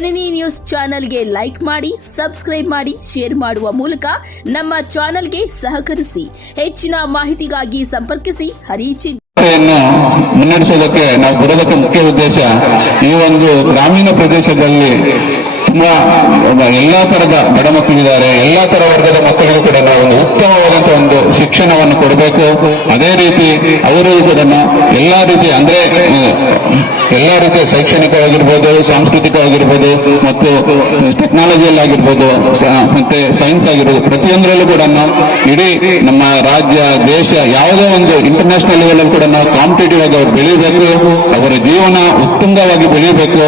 ಜನನಿ news ಚಾನೆಲ್ಗೆ like ಮಾಡಿ, subscribe ಮಾಡಿ, ಶೇರ್ ಮಾಡುವ ಮೂಲಕ ನಮ್ಮ ಚಾನೆಲ್ಗೆ ಸಹಕರಿಸಿ, ಹೆಚ್ಚಿನ ಮಾಹಿತಿಗಾಗಿ ಸಂಪರ್ಕಿಸಿ, ಹರಿಚಿ ಮುನ್ನಡೆಸೋದಕ್ಕೆ ನಾವು ಬರೋದಕ್ಕೆ ಮುಖ್ಯ ಉದ್ದೇಶ ಈ ಒಂದು ಗ್ರಾಮೀಣ ಪ್ರದೇಶದಲ್ಲಿ ಎಲ್ಲಾ ತರದ ಬಡ ಮಕ್ಕಳಿದ್ದಾರೆ, ಎಲ್ಲಾ ತರ ವರ್ಗದ ಮಕ್ಕಳಿಗೂ ಕೂಡ ನಾವು ಒಂದು ಉತ್ತಮವಾದಂತ ಒಂದು ಶಿಕ್ಷಣವನ್ನು ಕೊಡಬೇಕು. ಅದೇ ರೀತಿ ಅವರು ಕೂಡ ಎಲ್ಲಾ ರೀತಿ ಅಂದ್ರೆ ಎಲ್ಲ ರೀತಿಯ ಶೈಕ್ಷಣಿಕವಾಗಿರ್ಬೋದು, ಸಾಂಸ್ಕೃತಿಕವಾಗಿರ್ಬೋದು, ಮತ್ತು ಟೆಕ್ನಾಲಜಿಯಲ್ಲಿ ಆಗಿರ್ಬೋದು ಸ- ಮತ್ತೆ ಸೈನ್ಸ್ ಆಗಿರ್ಬೋದು, ಪ್ರತಿಯೊಂದರಲ್ಲೂ ಕೂಡ ಇಡೀ ನಮ್ಮ ರಾಜ್ಯ, ದೇಶ ಯಾವುದೇ ಒಂದು ಇಂಟರ್ನ್ಯಾಷನಲ್ ಲೆವೆಲ್ ಕೂಡ ನಾವು ಕಾಂಪಿಟೇಟಿವ್ ಆಗಿ ಅವ್ರು ಬೆಳೀಬೇಕು, ಅವರ ಜೀವನ ಉತ್ತುಂಗವಾಗಿ ಬೆಳೀಬೇಕು,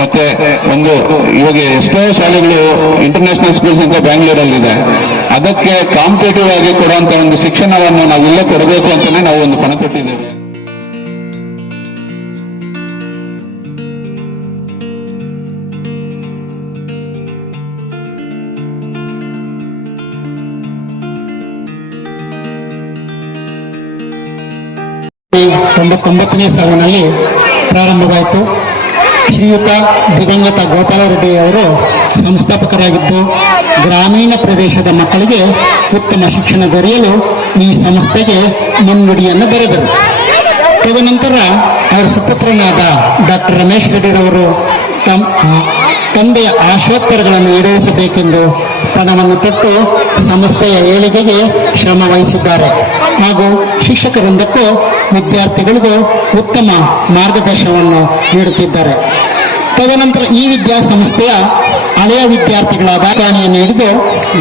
ಮತ್ತೆ ಒಂದು ಇವಾಗ ಎಷ್ಟೋ ಶಾಲೆಗಳು ಇಂಟರ್ನ್ಯಾಷನಲ್ ಸ್ಕೂಲ್ಸ್ ಅಂತ ಬ್ಯಾಂಗ್ಳೂರಲ್ಲಿದೆ. ಅದಕ್ಕೆ ಕಾಂಪಿಟೇಟಿವ್ ಆಗಿ ಕೊಡುವಂತ ಒಂದು ಶಿಕ್ಷಣವನ್ನು ನಾವು ಇಲ್ಲೇ ಕೊಡಬೇಕು ಅಂತಾನೆ ನಾವು ಒಂದು ಪಣ ತೊಟ್ಟಿದ್ದೇವೆ. ತೊಂಬತ್ತೊಂಬತ್ತನೇ ಸಾಲಿನಲ್ಲಿ ಪ್ರಾರಂಭವಾಯಿತು. ಶ್ರೀಯುತ ದಿವಂಗತ ಗೋಪಾಲರೆಡ್ಡಿ ಅವರು ಸಂಸ್ಥಾಪಕರಾಗಿದ್ದು, ಗ್ರಾಮೀಣ ಪ್ರದೇಶದ ಮಕ್ಕಳಿಗೆ ಉತ್ತಮ ಶಿಕ್ಷಣ ದೊರೆಯಲು ಈ ಸಂಸ್ಥೆಗೆ ಮುನ್ನುಡಿಯನ್ನು ಬರೆದರು. ತದನಂತರ ಅವರ ಸುಪುತ್ರನಾದ ಡಾಕ್ಟರ್ ರಮೇಶ್ ರೆಡ್ಡಿರವರು ತಮ್ಮ ತಂದೆಯ ಆಶೋತ್ತರಗಳನ್ನು ಈಡೇರಿಸಬೇಕೆಂದು ಪಣವನ್ನು ತೊಟ್ಟು ಸಂಸ್ಥೆಯ ಏಳಿಗೆಗೆ ಶ್ರಮ ವಹಿಸಿದ್ದಾರೆ. ಹಾಗೂ ಶಿಕ್ಷಕರೊಂದಕ್ಕೂ ವಿದ್ಯಾರ್ಥಿಗಳಿಗೂ ಉತ್ತಮ ಮಾರ್ಗದರ್ಶನವನ್ನು ನೀಡುತ್ತಿದ್ದಾರೆ. ತದನಂತರ ಈ ವಿದ್ಯಾಸಂಸ್ಥೆಯ ಹಳೆಯ ವಿದ್ಯಾರ್ಥಿಗಳಾದ ಕಾಣಿಯನ್ನು ಹಿಡಿದು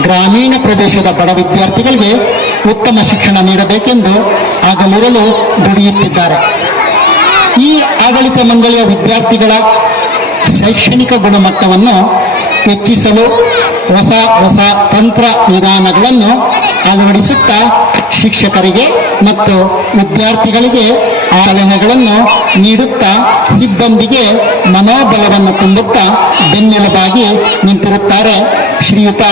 ಗ್ರಾಮೀಣ ಪ್ರದೇಶದ ಬಡ ವಿದ್ಯಾರ್ಥಿಗಳಿಗೆ ಉತ್ತಮ ಶಿಕ್ಷಣ ನೀಡಬೇಕೆಂದು ಆಗಲಿರಲು ದುಡಿಯುತ್ತಿದ್ದಾರೆ. ಈ ಆಡಳಿತ ಮಂಡಳಿಯ ವಿದ್ಯಾರ್ಥಿಗಳ ಶೈಕ್ಷಣಿಕ ಗುಣಮಟ್ಟವನ್ನು ಹೆಚ್ಚಿಸಲು ಹೊಸ ಹೊಸ ತಂತ್ರ ವಿಧಾನಗಳನ್ನು ಅಳವಡಿಸುತ್ತಾ ಶಿಕ್ಷಕರಿಗೆ ಮತ್ತು ವಿದ್ಯಾರ್ಥಿಗಳಿಗೆ ಸಲಹೆಗಳನ್ನು ನೀಡುತ್ತಾ ಸಿಬ್ಬಂದಿಗೆ ಮನೋಬಲವನ್ನು ತುಂಬುತ್ತಾ ಬೆನ್ನೆಲುಬಾಗಿ ನಿಂತಿರುತ್ತಾರೆ ಶ್ರೀಯುತ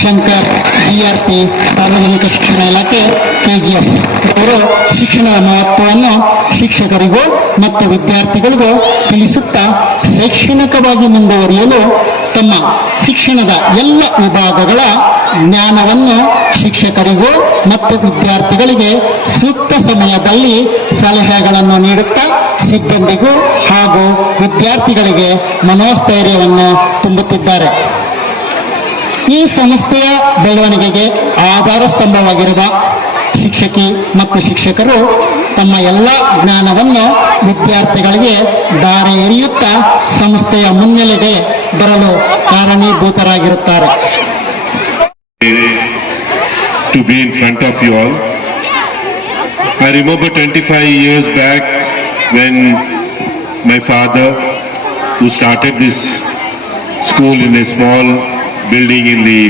ಶಂಕರ್, ಡಿಆರ್ಪಿ ಸಾರ್ವಜನಿಕ ಶಿಕ್ಷಣ ಇಲಾಖೆ, ಕೆಜಿಎಫ್ ಅವರು ಶಿಕ್ಷಣದ ಮಹತ್ವವನ್ನು ಶಿಕ್ಷಕರಿಗೂ ಮತ್ತು ವಿದ್ಯಾರ್ಥಿಗಳಿಗೂ ತಿಳಿಸುತ್ತಾ ಶೈಕ್ಷಣಿಕವಾಗಿ ಮುಂದುವರಿಯಲು ತಮ್ಮ ಶಿಕ್ಷಣದ ಎಲ್ಲ ವಿಭಾಗಗಳ ಜ್ಞಾನವನ್ನು ಶಿಕ್ಷಕರಿಗೂ ಮತ್ತು ವಿದ್ಯಾರ್ಥಿಗಳಿಗೆ ಸೂಕ್ತ ಸಮಯದಲ್ಲಿ ಸಲಹೆಗಳನ್ನು ನೀಡುತ್ತಾ ಸಿಬ್ಬಂದಿಗೂ ಹಾಗೂ ವಿದ್ಯಾರ್ಥಿಗಳಿಗೆ ಮನೋಸ್ಥೈರ್ಯವನ್ನು ತುಂಬುತ್ತಿದ್ದಾರೆ. ಈ ಸಂಸ್ಥೆಯ ಬೆಳವಣಿಗೆಗೆ ಆಧಾರ ಸ್ತಂಭವಾಗಿರುವ ಶಿಕ್ಷಕಿ ಮತ್ತು ಶಿಕ್ಷಕರು ತಮ್ಮ ಎಲ್ಲ ಜ್ಞಾನವನ್ನು ವಿದ್ಯಾರ್ಥಿಗಳಿಗೆ ದಾರಿ ಎರೆಯುತ್ತಾ ಸಂಸ್ಥೆಯ ಮುನ್ನೆಲೆಗೆ ಬರಲು ಕಾರಣೀಭೂತರಾಗಿರುತ್ತಾರೆ. To be in front of you all. I remember 25 years back when my father, who started this school in a small building in the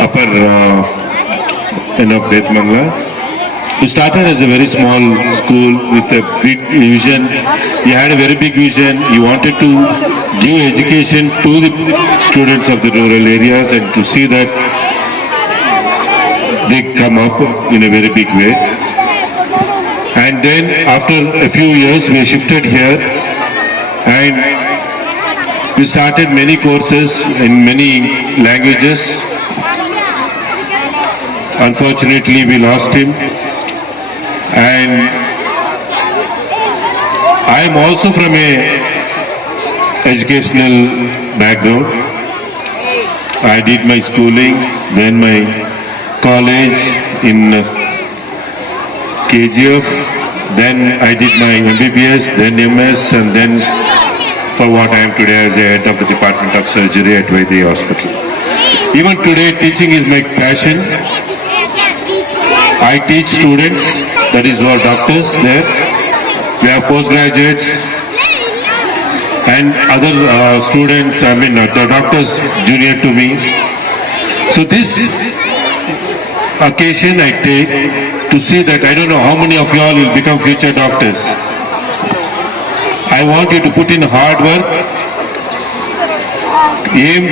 upper uh, end of Betmangla, he started as a very small school with a big vision. He had a very big vision. He wanted to give education to the students of the rural areas and to see that they come up in a very big way. And then after a few years we shifted here and we started many courses in many languages. Unfortunately we lost him and I am also from a educational background. I did my schooling, then my college in KGF, then I did my MBBS, then MS, and then for what I am today as a head of the Department of Surgery at Vaidya Hospital. Even today, teaching is my passion. I teach students, that is our doctors there. We have postgraduates and other uh, students, I mean, uh, the doctors junior to me. So this occasion I take to see that I don't know how many of you all will become future doctors. I want you to put in hard work, aim,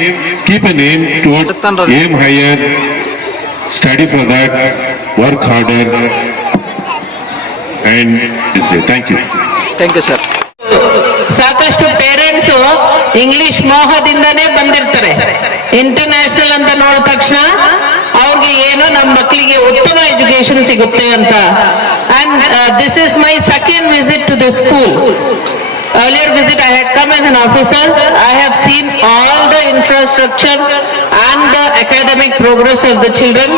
keep an aim towards, aim higher, study for that, work harder, and this way. Thank you. Thank you, sir ಸಾಕಷ್ಟು parents English ಮೋಹದಿಂದನೇ ಬಂದಿರ್ತಾರೆ international ಅಂತ ನೋಡಿದ ತಕ್ಷಣ ಏನೋ ನಮ್ಮ ಮಕ್ಕಳಿಗೆ ಉತ್ತಮ ಎಜುಕೇಶನ್ ಸಿಗುತ್ತೆ ಅಂತ and this is my second visit to the school Earlier visit I had come as an officer. I have seen all the infrastructure and the academic progress of the children.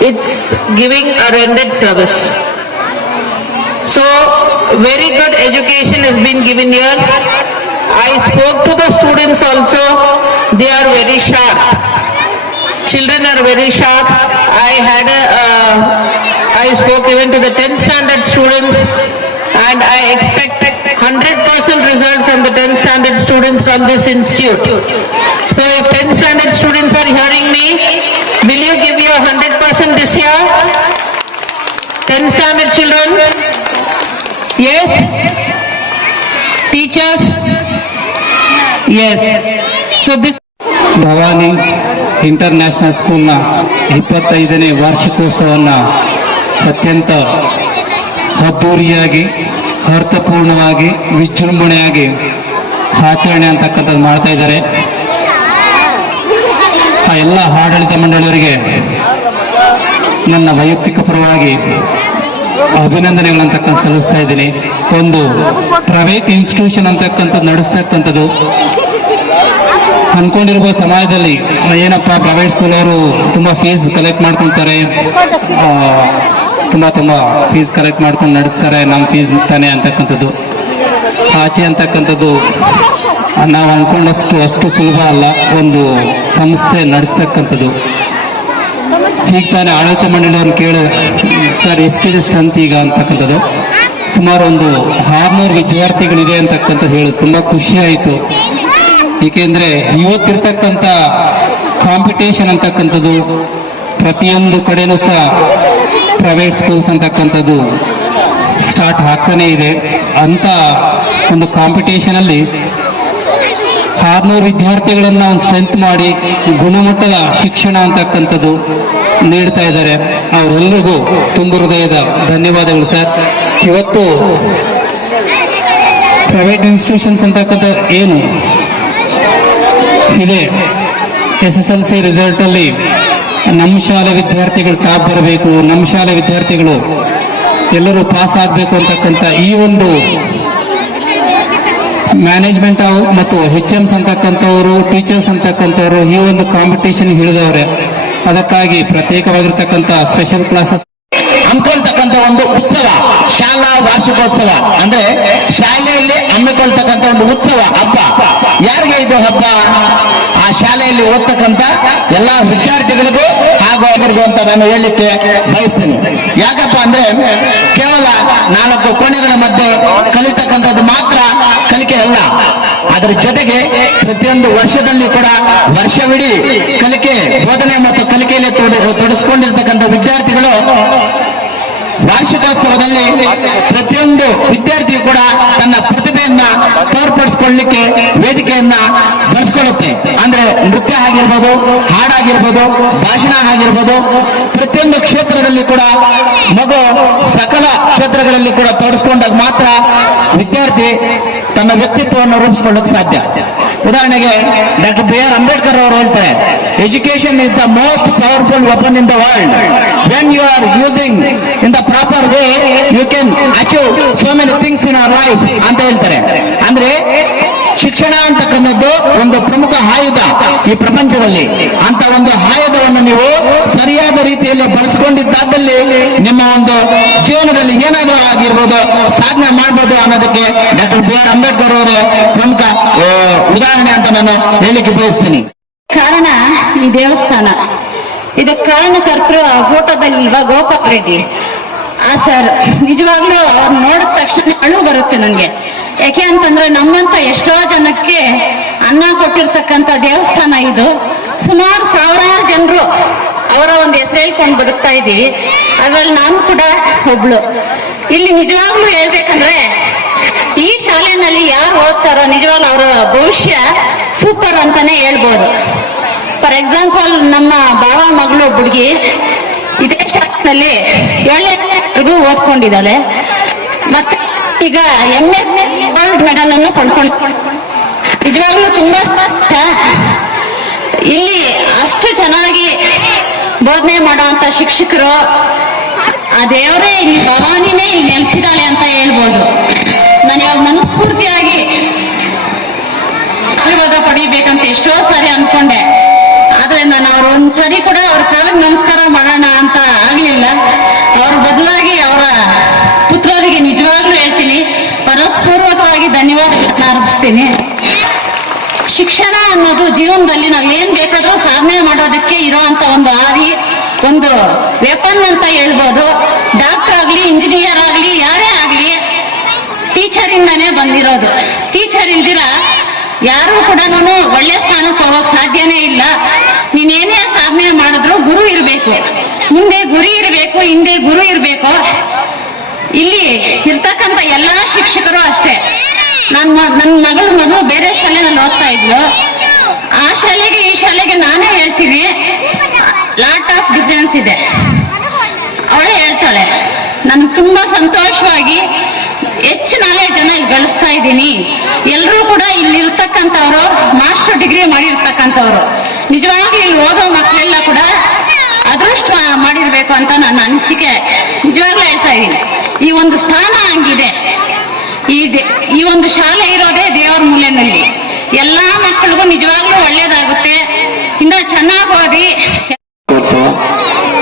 It's giving a rendered service. So, very good education has been given here. I spoke to the students also. They are very sharp. Children are very sharp. I had a, uh, I spoke even to the 10th standard students and I expect 100% result from the 10th standard students from this institute. So if 10th standard students are hearing me, will you give your 100% this year? 10th standard children? Yes? Teachers? Yes. So this Bhavani international ಸ್ಕೂಲ್ನ ಇಪ್ಪತ್ತೈದನೇ ವಾರ್ಷಿಕೋತ್ಸವವನ್ನು ಅತ್ಯಂತ ಅದ್ದೂರಿಯಾಗಿ, ಅರ್ಥಪೂರ್ಣವಾಗಿ, ವಿಜೃಂಭಣೆಯಾಗಿ ಆಚರಣೆ ಅಂತಕ್ಕಂಥದ್ದು ಮಾಡ್ತಾ ಇದ್ದಾರೆ. ಆ ಎಲ್ಲ ಆಡಳಿತ ಮಂಡಳಿಯವರಿಗೆ ನನ್ನ ವೈಯಕ್ತಿಕ ಪರವಾಗಿ ಅಭಿನಂದನೆಗಳಂತಕ್ಕಂಥ ಸಲ್ಲಿಸ್ತಾ ಇದ್ದೀನಿ. ಒಂದು ಪ್ರೈವೇಟ್ ಇನ್ಸ್ಟಿಟ್ಯೂಷನ್ ಅಂತಕ್ಕಂಥದ್ದು ನಡೆಸ್ತಕ್ಕಂಥದ್ದು. ಅನ್ಕೊಂಡಿರುವ ಸಮಾಜದಲ್ಲಿ ಏನಪ್ಪ ಪ್ರೈವೇಟ್ ಸ್ಕೂಲ್ ಅವರು ತುಂಬಾ ಫೀಸ್ ಕಲೆಕ್ಟ್ ಮಾಡ್ಕೊತಾರೆ. ತುಂಬಾ ತುಂಬಾ ಫೀಸ್ ಕಲೆಕ್ಟ್ ಮಾಡ್ಕೊಂಡು ನಡೆಸ್ತಾರೆ. ನಮ್ಮ ಫೀಸ್ ತಾನೆ ಅಂತಕ್ಕಂಥದ್ದು. ಆಚೆ ಅಂತಕ್ಕಂಥದ್ದು, ನಾವು ಅನ್ಕೊಂಡಷ್ಟು ಅಷ್ಟು ಸುಲಭ ಅಲ್ಲ. ಒಂದು ಸಂಸ್ಥೆ ನಡೆಸ್ತಕ್ಕಂಥದ್ದು. ಈಗ ತಾನೇ ಆಡಳಿತ ಮಂಡಳಿಯವ್ರನ್ನ ಕೇಳ, ಸರ್, ಎಷ್ಟಿದೆ ಸ್ಟ್ರೆಂತ್ ಈಗ? ಅಂತಕ್ಕಂಥದ್ದು. ಸುಮಾರು ಒಂದು ಆರ್ನೂರು ವಿದ್ಯಾರ್ಥಿಗಳಿದೆ ಅಂತಕ್ಕಂಥದ್ದು ಹೇಳಿ. ತುಂಬಾ ಖುಷಿ ಆಯಿತು. ಏಕೆಂದ್ರೆ ಇವತ್ತಿರ್ತಕ್ಕಂಥ ಕಾಂಪಿಟೇಷನ್ ಅಂತಕ್ಕಂಥದ್ದು ಪ್ರತಿಯೊಂದು ಕಡೆನೂ ಸಹ ಪ್ರೈವೇಟ್ ಸ್ಕೂಲ್ಸ್ ಅಂತಕ್ಕಂಥದ್ದು ಸ್ಟಾರ್ಟ್ ಆಗ್ತಾನೆ ಇದೆ. ಅಂತ ಒಂದು ಕಾಂಪಿಟೇಷನ್ ಅಲ್ಲಿ ಆರ್ನೂರು ವಿದ್ಯಾರ್ಥಿಗಳನ್ನ ಒಂದು ಸ್ಟ್ರೆಂತ್ ಮಾಡಿ ಗುಣಮಟ್ಟದ ಶಿಕ್ಷಣ ಅಂತಕ್ಕಂಥದ್ದು ನೀಡ್ತಾ ಇದ್ದಾರೆ. ಅವರೆಲ್ಲರಿಗೂ ತುಂಬ ಹೃದಯದ ಧನ್ಯವಾದಗಳು ಸರ್. ಇವತ್ತು ಪ್ರೈವೇಟ್ ಇನ್ಸ್ಟಿಟ್ಯೂಷನ್ಸ್ ಅಂತಕ್ಕಂಥ ಏನು? ಇದೆ. S S L C result ಅಲ್ಲಿ ನಮ್ಮ ಶಾಲೆ ವಿದ್ಯಾರ್ಥಿಗಳು ಟಾಪ್ ಬರಬೇಕು, ನಮ್ಮ ಶಾಲೆ ವಿದ್ಯಾರ್ಥಿಗಳು ಎಲ್ಲರೂ ಪಾಸ್ ಆಗಬೇಕು ಅಂತಕ್ಕಂಥ ಈ ಒಂದು ಮ್ಯಾನೇಜ್ಮೆಂಟ್ ಮತ್ತು ಹೆಚ್ ಎಮ್ಸ್ ಅಂತಕ್ಕಂಥವರು ಟೀಚರ್ಸ್ ಅಂತಕ್ಕಂಥವ್ರು ಈ ಒಂದು ಕಾಂಪಿಟೇಷನ್ ಹಿಡಿದವ್ರೆ. ಅದಕ್ಕಾಗಿ ಪ್ರತ್ಯೇಕವಾಗಿರ್ತಕ್ಕಂಥ ಸ್ಪೆಷಲ್ ಕ್ಲಾಸಸ್ ಹಮ್ಮಿಕೊಳ್ತಕ್ಕಂಥ ಒಂದು ಉತ್ಸವ, ಶಾಲಾ ವಾರ್ಷಿಕೋತ್ಸವ. ಅಂದ್ರೆ ಶಾಲೆಯಲ್ಲಿ ಹಮ್ಮಿಕೊಳ್ತಕ್ಕಂಥ ಒಂದು ಉತ್ಸವ, ಹಬ್ಬ. ಯಾರಿಗೆ ಇದು ಹಬ್ಬ? ಆ ಶಾಲೆಯಲ್ಲಿ ಓದ್ತಕ್ಕಂಥ ಎಲ್ಲಾ ವಿದ್ಯಾರ್ಥಿಗಳಿಗೂ ಹಾಗೂ ಆಗಿರ್ಬೋದು ಅಂತ ನಾನು ಹೇಳಲಿಕ್ಕೆ ಬಯಸ್ತೇನೆ. ಯಾಕಪ್ಪ ಅಂದ್ರೆ ಕೇವಲ ನಾಲ್ಕು ಕೋಣೆಗಳ ಮಧ್ಯೆ ಕಲಿತಕ್ಕಂಥದ್ದು ಮಾತ್ರ ಕಲಿಕೆ ಅಲ್ಲ. ಅದರ ಜೊತೆಗೆ ಪ್ರತಿಯೊಂದು ವರ್ಷದಲ್ಲಿ ಕೂಡ ವರ್ಷವಿಡೀ ಕಲಿಕೆ, ಬೋಧನೆ ಮತ್ತು ಕಲಿಕೆಯಲ್ಲಿ ತೊಡ- ತೊಡಸ್ಕೊಂಡಿರ್ತಕ್ಕಂಥ ವಿದ್ಯಾರ್ಥಿಗಳು ವಾರ್ಷಿಕೋತ್ಸವದಲ್ಲಿ ಪ್ರತಿಯೊಂದು ವಿದ್ಯಾರ್ಥಿಯು ಕೂಡ ತನ್ನ ಪ್ರತಿಭೆಯನ್ನ ತೋರ್ಪಡಿಸ್ಕೊಳ್ಳಿಕ್ಕೆ ವೇದಿಕೆಯನ್ನ ಬಳಸ್ಕೊಳ್ಳುತ್ತೆ ಅಂದ್ರೆ ನೃತ್ಯ ಆಗಿರ್ಬೋದು ಹಾಡಾಗಿರ್ಬೋದು ಭಾಷಣ ಆಗಿರ್ಬೋದು, ಪ್ರತಿಯೊಂದು ಕ್ಷೇತ್ರದಲ್ಲಿ ಕೂಡ ಮಗು ಸಕಲ ಕ್ಷೇತ್ರಗಳಲ್ಲಿ ಕೂಡ ತೋರಿಸ್ಕೊಂಡಾಗ ಮಾತ್ರ ವಿದ್ಯಾರ್ಥಿ ತನ್ನ ವ್ಯಕ್ತಿತ್ವವನ್ನು ರೂಪಿಸ್ಕೊಳ್ಳೋಕೆ ಸಾಧ್ಯ. ಉದಾಹರಣೆಗೆ ಡಾಕ್ಟರ್ ಬಿ ಆರ್ ಅಂಬೇಡ್ಕರ್ ಅವರು ಹೇಳ್ತಾರೆ education is the most powerful weapon in the world when you are using in the proper way you can achieve so many things in our life ಅಂತ ಹೇಳ್ತಾರೆ. ಅಂದ್ರೆ ಶಿಕ್ಷಣ ಅಂತಕ್ಕಂಥದ್ದು ಒಂದು ಪ್ರಮುಖ ಆಯುಧ ಈ ಪ್ರಪಂಚದಲ್ಲಿ. ಅಂತ ಒಂದು ಆಯುಧವನ್ನು ನೀವು ಸರಿಯಾದ ರೀತಿಯಲ್ಲಿ ಬಳಸಿಕೊಂಡಿದ್ದಾದಲ್ಲಿ ನಿಮ್ಮ ಒಂದು ಜೀವನದಲ್ಲಿ ಏನಾದರೂ ಆಗಿರ್ಬೋದು, ಸಾಧನೆ ಮಾಡ್ಬೋದು ಅನ್ನೋದಕ್ಕೆ ಡಾಕ್ಟರ್ ಬಿ ಆರ್ ಅಂಬೇಡ್ಕರ್ ಅವರ ಪ್ರಮುಖ ಉದಾಹರಣೆ ಅಂತ ನಾನು ಹೇಳಲಿಕ್ಕೆ ಬಯಸ್ತೀನಿ. ಕಾರಣ ಈ ದೇವಸ್ಥಾನ. ಇದು ಕಾರಣಕರ್ತರು ಇವಾಗ ಗೋಪಾಲ್ ರೆಡ್ಡಿ. ಆ ಸರ್, ನಿಜವಾಗ್ಲೂ ಅವ್ರು ನೋಡಿದ ತಕ್ಷಣ ಅಳು ಬರುತ್ತೆ ನನಗೆ. ಯಾಕೆ ಅಂತಂದ್ರೆ ನಮ್ಮಂತ ಎಷ್ಟೋ ಜನಕ್ಕೆ ಅನ್ನ ಕೊಟ್ಟಿರ್ತಕ್ಕಂಥ ದೇವಸ್ಥಾನ ಇದು. ಸುಮಾರು ಸಾವಿರಾರು ಜನರು ಅವರ ಒಂದು ಹೆಸರು ಹೇಳ್ಕೊಂಡು ಬದುಕ್ತಾ ಇದ್ದೀವಿ. ಅದ್ರಲ್ಲಿ ನಾನು ಕೂಡ ಒಬ್ಳು. ಇಲ್ಲಿ ನಿಜವಾಗ್ಲೂ ಹೇಳ್ಬೇಕಂದ್ರೆ ಈ ಶಾಲೆನಲ್ಲಿ ಯಾರು ಓದ್ತಾರೋ ನಿಜವಾಗ್ಲೂ ಅವರ ಭವಿಷ್ಯ ಸೂಪರ್ ಅಂತಾನೆ ಹೇಳ್ಬೋದು. ಫಾರ್ ಎಕ್ಸಾಂಪಲ್ ನಮ್ಮ ಬಾವ ಮಗಳು ಹುಡುಗಿ ಇದೇ ಶಾಲೆಯಲ್ಲಿ ಏಳನೇ ಓದ್ಕೊಂಡಿದ್ದಾಳೆ. ಮತ್ತೆ ಈಗ ಎಂ ಎ ಗೋಲ್ಡ್ ಮೆಡಲ್ ಅನ್ನು ಕೊಂಡ್ಕೊಂಡು ನಿಜವಾಗ್ಲೂ ತುಂಬಾ. ಇಲ್ಲಿ ಅಷ್ಟು ಚೆನ್ನಾಗಿ ಬೋಧನೆ ಮಾಡುವಂತ ಶಿಕ್ಷಕರು ಆ ದೇವರೇ, ಇಲ್ಲಿ ಭವಾನಿನೇ ಇಲ್ಲಿ ನೆಲೆಸಿದಾಳೆ ಅಂತ ಹೇಳ್ಬೋದು ನಾನು ಇವಾಗ ಮನಸ್ಫೂರ್ತಿಯಾಗಿ ಆಶೀರ್ವಾದ ಪಡಿಬೇಕಂತ ಎಷ್ಟೋ ಸಾರಿ ಅಂದ್ಕೊಂಡೆ ಆದ್ರೆ ನಾನು ಅವ್ರ ಒಂದ್ಸರಿ ಕೂಡ ಅವ್ರ ಕಾಲಕ್ಕೆ ನಮಸ್ಕಾರ ಮಾಡೋಣ ಅಂತ ಆಗ್ಲಿಲ್ಲ ಅರ್ಪಿಸ್ತೀನಿ ಶಿಕ್ಷಣ ಅನ್ನೋದು ಜೀವನದಲ್ಲಿ ನಾವು ಏನ್ ಬೇಕಾದ್ರೂ ಸಾಧನೆ ಮಾಡೋದಕ್ಕೆ ಇರುವಂತ ಒಂದು ಆರಿ, ಒಂದು ವೆಪನ್ ಅಂತ ಹೇಳ್ಬೋದು. ಡಾಕ್ಟರ್ ಆಗ್ಲಿ ಇಂಜಿನಿಯರ್ ಆಗ್ಲಿ, ಯಾರೇ ಆಗ್ಲಿ ಟೀಚರ್ ಇಂದಾನೇ ಬಂದಿರೋದು. ಟೀಚರ್ ಇಲ್ದಿರ ಯಾರು ಕೂಡ ಒಳ್ಳೆ ಸ್ಥಾನಕ್ಕೆ ಹೋಗೋಕ್ ಸಾಧ್ಯನೇ ಇಲ್ಲ. ನೀನೇನೇ ಸಾಧನೆ ಮಾಡಿದ್ರು ಗುರು ಇರಬೇಕು. ಮುಂದೆ ಗುರಿ ಇರಬೇಕು, ಹಿಂದೆ ಗುರು ಇರಬೇಕು. ಇಲ್ಲಿ ಇರ್ತಕ್ಕಂಥ ಎಲ್ಲಾ ಶಿಕ್ಷಕರು ಅಷ್ಟೇ. ನನ್ನ ನನ್ನ ಮಗಳು ಮಗು ಬೇರೆ ಶಾಲೆನಲ್ಲಿ ಓದ್ತಾ ಇದ್ಲು. ಆ ಶಾಲೆಗೆ, ಈ ಶಾಲೆಗೆ ನಾನೇ ಹೇಳ್ತೀನಿ. ಲಾಟ್ ಆಫ್ ಡಿಫ್ರೆನ್ಸ್ ಇದೆ. ಅವಳೇ ಹೇಳ್ತಾಳೆ, ನಾನು ತುಂಬಾ ಸಂತೋಷವಾಗಿ ಹೆಚ್ಚು ನಾಲೆಡ್ಜ್ ಜನ ಇಲ್ಲಿ ಗಳಿಸ್ತಾ ಇದ್ದೀನಿ. ಎಲ್ಲರೂ ಕೂಡ ಇಲ್ಲಿ ಇರ್ತಕ್ಕಂಥವ್ರು ಮಾಸ್ಟರ್ ಡಿಗ್ರಿ ಮಾಡಿರ್ತಕ್ಕಂಥವ್ರು. ನಿಜವಾಗಿ ಇಲ್ಲಿ ಓದೋ ಮಕ್ಕಳೆಲ್ಲ ಕೂಡ ಅದೃಷ್ಟ ಮಾಡಿರ್ಬೇಕು ಅಂತ ನನ್ನ ಅನಿಸಿಕೆ. ನಿಜವಾಗ್ಲೂ ಹೇಳ್ತಾ ಇದ್ದೀನಿ. ಈ ಒಂದು ಸ್ಥಾನ ಹಂಗಿದೆ. ಈ ಈ ಒಂದು ಶಾಲೆ ಇರೋದೇ ದೇವರ ಮೂಲೆನಲ್ಲಿ. ಎಲ್ಲ ಮಕ್ಕಳಿಗೂ ನಿಜವಾಗ್ಲೂ ಒಳ್ಳೇದಾಗುತ್ತೆ. ಇನ್ನ ಚೆನ್ನಾಗಿ ಓದಿ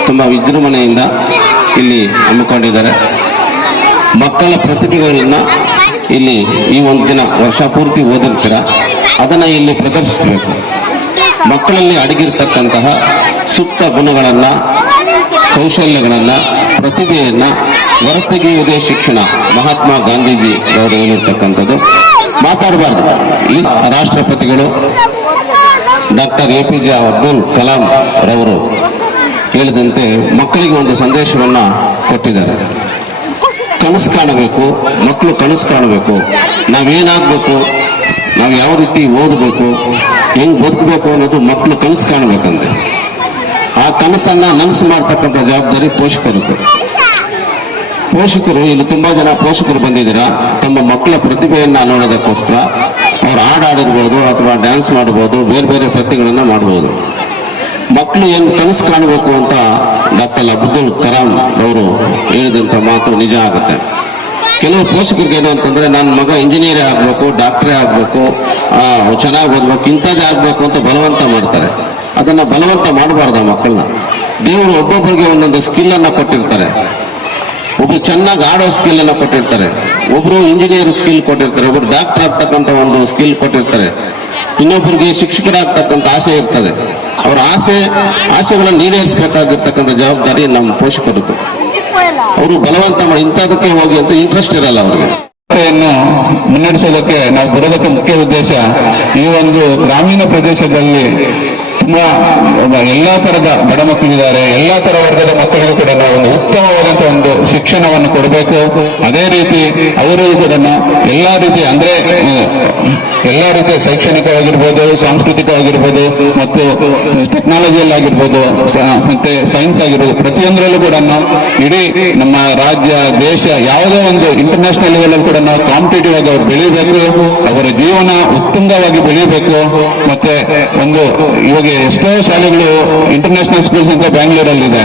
ತುಂಬಾ ವಿಜೃಂಭಣೆಯಿಂದ ಇಲ್ಲಿ ಹಮ್ಮಿಕೊಂಡಿದ್ದಾರೆ. ಮಕ್ಕಳ ಪ್ರತಿಭೆಗಳನ್ನ ಇಲ್ಲಿ ಈ ಒಂದು ದಿನ ವರ್ಷ ಪೂರ್ತಿ ಓದಿರ್ತೀರ? ಅದನ್ನ ಇಲ್ಲಿ ಪ್ರದರ್ಶಿಸಬೇಕು. ಮಕ್ಕಳಲ್ಲಿ ಅಡಗಿರ್ತಕ್ಕಂತಹ ಸುಪ್ತ ಗುಣಗಳನ್ನ, ಕೌಶಲ್ಯಗಳನ್ನ, ಪ್ರತಿಭೆಯನ್ನ ಹೊರತೆಗೆಯುವುದೇ ಶಿಕ್ಷಣ. ಮಹಾತ್ಮ ಗಾಂಧೀಜಿ ಅವರು ಹೇಳಿರ್ತಕ್ಕಂಥದ್ದು ಮಾತಾಡಬಾರ್ದು. ಈ ರಾಷ್ಟ್ರಪತಿಗಳು doctor A P J Abdul Kalam ರವರು ಹೇಳಿದಂತೆ ಮಕ್ಕಳಿಗೆ ಒಂದು ಸಂದೇಶವನ್ನ ಕೊಟ್ಟಿದ್ದಾರೆ. ಕನಸು ಕಾಣಬೇಕು, ಮಕ್ಕಳು ಕನಸು ಕಾಣಬೇಕು. ನಾವೇನಾಗಬೇಕು, ನಾವು ಯಾವ ರೀತಿ ಓದಬೇಕು, ಹೆಂಗ್ ಬದುಕಬೇಕು ಅನ್ನೋದು ಮಕ್ಕಳು ಕನಸು ಕಾಣಬೇಕಂತೆ. ಆ ಕನಸನ್ನ ನನಸು ಮಾಡ್ತಕ್ಕಂಥ ಜವಾಬ್ದಾರಿ ಪೋಷಕರದ್ದು ಪೋಷಕರು ಇಲ್ಲಿ ತುಂಬಾ ಜನ ಪೋಷಕರು ಬಂದಿದ್ದೀರಾ? ತಮ್ಮ ಮಕ್ಕಳ ಪ್ರತಿಭೆಯನ್ನ ನೋಡೋದಕ್ಕೋಸ್ಕರ ಅವ್ರು ಹಾಡಾಡಿರ್ಬೋದು ಅಥವಾ ಡ್ಯಾನ್ಸ್ ಮಾಡಬಹುದು ಬೇರೆ ಬೇರೆ ಪ್ರತಿಗಳನ್ನ ಮಾಡಬಹುದು ಮಕ್ಕಳು ಏನು ಕನಸು ಕಾಣಬೇಕು ಅಂತ ಡಾಕ್ಟರ್ ಅಬ್ದುಲ್ ಕರಾಮ್ ಅವರು ಹೇಳಿದಂತ ಮಾತು ನಿಜ ಆಗುತ್ತೆ. ಕೆಲವು ಪೋಷಕರಿಗೆ ಏನು ಅಂತಂದ್ರೆ, ನನ್ನ ಮಗ ಇಂಜಿನಿಯರ್ ಆಗ್ಬೇಕು ಡಾಕ್ಟ್ರೇ ಆಗ್ಬೇಕು ಚೆನ್ನಾಗಿ ಓದ್ಬೇಕು, ಇಂಥದ್ದೇ ಆಗ್ಬೇಕು ಅಂತ ಬಲವಂತ ಮಾಡ್ತಾರೆ. ಅದನ್ನ ಬಲವಂತ ಮಾಡಬಾರ್ದು ಮಕ್ಕಳನ್ನ. ದೇವರು ಒಬ್ಬೊಬ್ಬರಿಗೆ ಒಂದೊಂದು ಸ್ಕಿಲ್ ಅನ್ನ ಕೊಟ್ಟಿರ್ತಾರೆ. ಒಬ್ರು ಚೆನ್ನಾಗಿ ಆಡೋ ಸ್ಕಿಲ್ ಅನ್ನ ಕೊಟ್ಟಿರ್ತಾರೆ. ಒಬ್ರು ಇಂಜಿನಿಯರ್ ಸ್ಕಿಲ್ ಕೊಟ್ಟಿರ್ತಾರೆ. ಒಬ್ರು ಡಾಕ್ಟರ್ ಆಗ್ತಕ್ಕಂತ ಒಂದು ಸ್ಕಿಲ್ ಕೊಟ್ಟಿರ್ತಾರೆ. ಇನ್ನೊಬ್ಬರಿಗೆ ಶಿಕ್ಷಕರಾಗ್ತಕ್ಕಂಥ ಆಸೆ ಇರ್ತದೆ. ಅವ್ರ ಆಸೆ, ಆಸೆಗಳನ್ನು ಈಡೇರಿಸಬೇಕಾಗಿರ್ತಕ್ಕಂಥ ಜವಾಬ್ದಾರಿ ನಮ್ಮ ಪೋಷಕರದ್ದು ಅವರು ಬಲವಂತ ಮಾಡಿ ಇಂಥದಕ್ಕೆ ಹೋಗಿ ಅಂತ ಇಂಟ್ರೆಸ್ಟ್ ಇರಲ್ಲ ಅವರಿಗೆ. ಮುನ್ನಡೆಸೋದಕ್ಕೆ ನಾವು ಬರೋದಕ್ಕೆ ಮುಖ್ಯ ಉದ್ದೇಶ ಈ ಒಂದು ಗ್ರಾಮೀಣ ಪ್ರದೇಶದಲ್ಲಿ ಎಲ್ಲಾ ತರದ ಬಡ ಮಕ್ಕಳಿದ್ದಾರೆ, ಎಲ್ಲಾ ತರ ವರ್ಗದ ಮಕ್ಕಳಿಗೂ ಕೂಡ ನಾವು ಒಂದು ಉತ್ತಮವಾದಂತ ಒಂದು ಶಿಕ್ಷಣವನ್ನು ಕೊಡಬೇಕು. ಅದೇ ರೀತಿ ಅವರು ಕೂಡ ಎಲ್ಲಾ ರೀತಿ ಅಂದ್ರೆ ಎಲ್ಲ ರೀತಿಯ ಶೈಕ್ಷಣಿಕವಾಗಿರ್ಬೋದು, ಸಾಂಸ್ಕೃತಿಕವಾಗಿರ್ಬೋದು, ಮತ್ತು ಟೆಕ್ನಾಲಜಿಯಲ್ಲಿ ಆಗಿರ್ಬೋದು ಮತ್ತೆ ಸೈನ್ಸ್ ಆಗಿರ್ಬೋದು, ಪ್ರತಿಯೊಂದರಲ್ಲೂ ಕೂಡ ಇಡೀ ನಮ್ಮ ರಾಜ್ಯ, ದೇಶ ಯಾವುದೇ ಒಂದು ಇಂಟರ್ನ್ಯಾಷನಲ್ ಲೆವೆಲ್ ಕೂಡ ನಾವು ಕಾಂಪಿಟೇಟಿವ್ ಆಗಿ ಅವ್ರು ಬೆಳಿಬೇಕು, ಅವರ ಜೀವನ ಉತ್ತುಂಗವಾಗಿ ಬೆಳಿಬೇಕು, ಮತ್ತೆ ಒಂದು ಇವಾಗ ಎಷ್ಟೋ ಶಾಲೆಗಳು ಇಂಟರ್ನ್ಯಾಷನಲ್ ಸ್ಕೂಲ್ಸ್ ಅಂತ ಬ್ಯಾಂಗ್ಳೂರಲ್ಲಿ ಇದೆ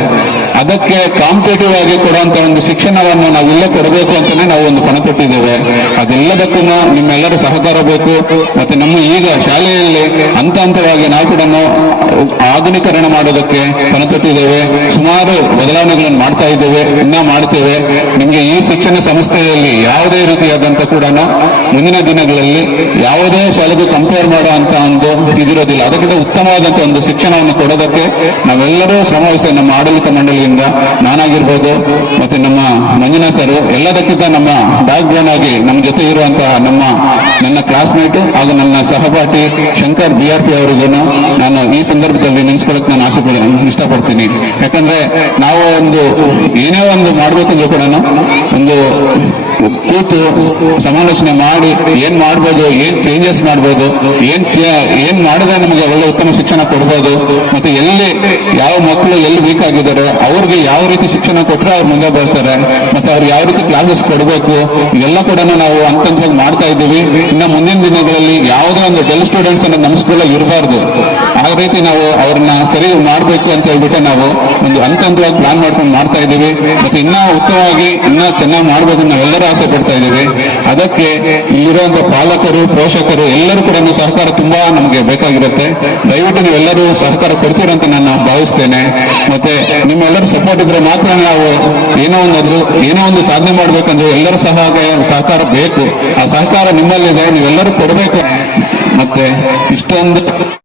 ಅದಕ್ಕೆ ಕಾಂಪಿಟೇಟಿವ್ ಆಗಿ ಕೊಡುವಂತ ಒಂದು ಶಿಕ್ಷಣವನ್ನು ನಾವು ಇಲ್ಲೇ ಕೊಡಬೇಕು ಅಂತಾನೆ ನಾವು ಒಂದು ಪಣ ತೊಟ್ಟಿದ್ದೇವೆ. ಅದೆಲ್ಲದಕ್ಕೂ ನಿಮ್ಮೆಲ್ಲರ ಸಹಕಾರ ಬೇಕು. ಮತ್ತೆ ನಮ್ಮ ಈಗ ಶಾಲೆಯಲ್ಲಿ ಹಂತ ಹಂತವಾಗಿ ನಾವು ಕೂಡ ಆಧುನೀಕರಣ ಮಾಡೋದಕ್ಕೆ ಪಣ ತೊಟ್ಟಿದ್ದೇವೆ. ಸುಮಾರು ಬದಲಾವಣೆಗಳನ್ನು ಮಾಡ್ತಾ ಇದ್ದೇವೆ. ಇನ್ನ ಮಾಡ್ತೇವೆ. ನಿಮಗೆ ಈ ಶಿಕ್ಷಣ ಸಂಸ್ಥೆಯಲ್ಲಿ ಯಾವುದೇ ರೀತಿಯಾದಂತ ಕೂಡ ಮುಂದಿನ ದಿನಗಳಲ್ಲಿ ಯಾವುದೇ ಶಾಲೆಗೂ ಕಂಪೇರ್ ಮಾಡುವಂತ ಒಂದು ಇದಿರೋದಿಲ್ಲ. ಅದಕ್ಕಿಂತ ಉತ್ತಮವಾದಂತಹ ಒಂದು ಶಿಕ್ಷಣವನ್ನು ಕೊಡೋದಕ್ಕೆ ನಾವೆಲ್ಲರೂ ಶ್ರಮವಹಿಸಿ ನಮ್ಮ ಆಡಳಿತ ಮಂಡಳಿಯಿಂದ ನಾನಾಗಿರ್ಬೋದು, ಮತ್ತೆ ನಮ್ಮ ಮಂಜುನಾ ಸರ್, ಎಲ್ಲದಕ್ಕಿಂತ ನಮ್ಮ ಬ್ಯಾಕ್ ಬೋನ್ ಆಗಿ ನಮ್ಮ ಜೊತೆ ಇರುವಂತಹ ನಮ್ಮ ನನ್ನ ಕ್ಲಾಸ್ಮೇಟ್ ಹಾಗೂ ನನ್ನ ಸಹಪಾಠಿ ಶಂಕರ್ ಬಿ ಆರ್ ಪಿ ಅವರಿಗೂ ನಾನು ಈ ಸಂದರ್ಭದಲ್ಲಿ ನೆನೆಸ್ಕೊಳ್ಳೋಕೆ ನಾನು ಆಸೆ ಪಡ, ಇಷ್ಟಪಡ್ತೀನಿ. ಯಾಕಂದ್ರೆ ನಾವು ಒಂದು, ಏನೇ ಒಂದು ಮಾಡ್ಬೇಕಂದ್ರೂ ಕೂಡ ಒಂದು ಕೂತು ಸಮಾಲೋಚನೆ ಮಾಡಿ ಏನ್ ಮಾಡ್ಬೋದು, ಏನ್ ಚೇಂಜಸ್ ಮಾಡ್ಬೋದು, ಏನ್ ಏನ್ ಮಾಡಿದ್ರೆ ನಮಗೆ ಒಳ್ಳೆ ಉತ್ತಮ ಶಿಕ್ಷಣ ಕೊಡ್ಬೋದು, ಮತ್ತೆ ಎಲ್ಲಿ ಯಾವ ಮಕ್ಕಳು ಎಲ್ಲಿ ವೀಕ್ ಆಗಿದ್ದಾರೆ, ಅವ್ರಿಗೆ ಯಾವ ರೀತಿ ಶಿಕ್ಷಣ ಕೊಟ್ಟರೆ ಅವ್ರು ಮುಂದೆ ಬರ್ತಾರೆ, ಮತ್ತೆ ಅವ್ರು ಯಾವ ರೀತಿ ಕ್ಲಾಸಸ್ ಕೊಡಬೇಕು ಎಲ್ಲ ಕೂಡ ನಾವು ಅಂತಂತ ಮಾಡ್ತಾ ಇದ್ದೀವಿ. ಇನ್ನು ಮುಂದಿನ ದಿನಗಳಲ್ಲಿ ಯಾವುದೇ ಒಂದು ಡೆಲ್ ಸ್ಟೂಡೆಂಟ್ಸ್ ಅನ್ನ ನಮ್ಮ ಇರಬಾರ್ದು. ಆ ರೀತಿ ನಾವು ಅವ್ರನ್ನ ಸರಿ ಮಾಡಬೇಕು ಅಂತ ಹೇಳ್ಬಿಟ್ಟು ನಾವು ಒಂದು ಹಂತ ಹಂತವಾಗಿ ಪ್ಲಾನ್ ಮಾಡ್ಕೊಂಡು ಮಾಡ್ತಾ ಇದ್ದೀವಿ. ಮತ್ತೆ ಇನ್ನ ಉತ್ತಮವಾಗಿ ಇನ್ನ ಚೆನ್ನಾಗಿ ಮಾಡಬೇಕು ನಾವೆಲ್ಲರೂ ಆಸೆ ಪಡ್ತಾ ಇದ್ದೀವಿ. ಅದಕ್ಕೆ ಇಲ್ಲಿರುವಂತ ಪಾಲಕರು, ಪೋಷಕರು ಎಲ್ಲರೂ ಕೂಡ ಸಹಕಾರ ತುಂಬಾ ನಮಗೆ ಬೇಕಾಗಿರುತ್ತೆ. ದಯವಿಟ್ಟು ನೀವೆಲ್ಲರೂ ಸಹಕಾರ ಕೊಡ್ತೀರಂತ ನಾನು ಭಾವಿಸ್ತೇನೆ. ಮತ್ತೆ ನಿಮ್ಮೆಲ್ಲರೂ ಸಪೋರ್ಟ್ ಇದ್ರೆ ಮಾತ್ರ ನಾವು ಏನೋ ಒಂದು ಏನೋ ಒಂದು ಸಾಧನೆ ಮಾಡ್ಬೇಕಂದ್ರೆ ಎಲ್ಲರ ಸಹಕಾರ ಸಹಕಾರ ಬೇಕು. ಆ ಸಹಕಾರ ನಿಮ್ಮಲ್ಲಿದೆ, ನೀವೆಲ್ಲರೂ ಕೊಡಬೇಕು. ಮತ್ತೆ ಇಷ್ಟೊಂದು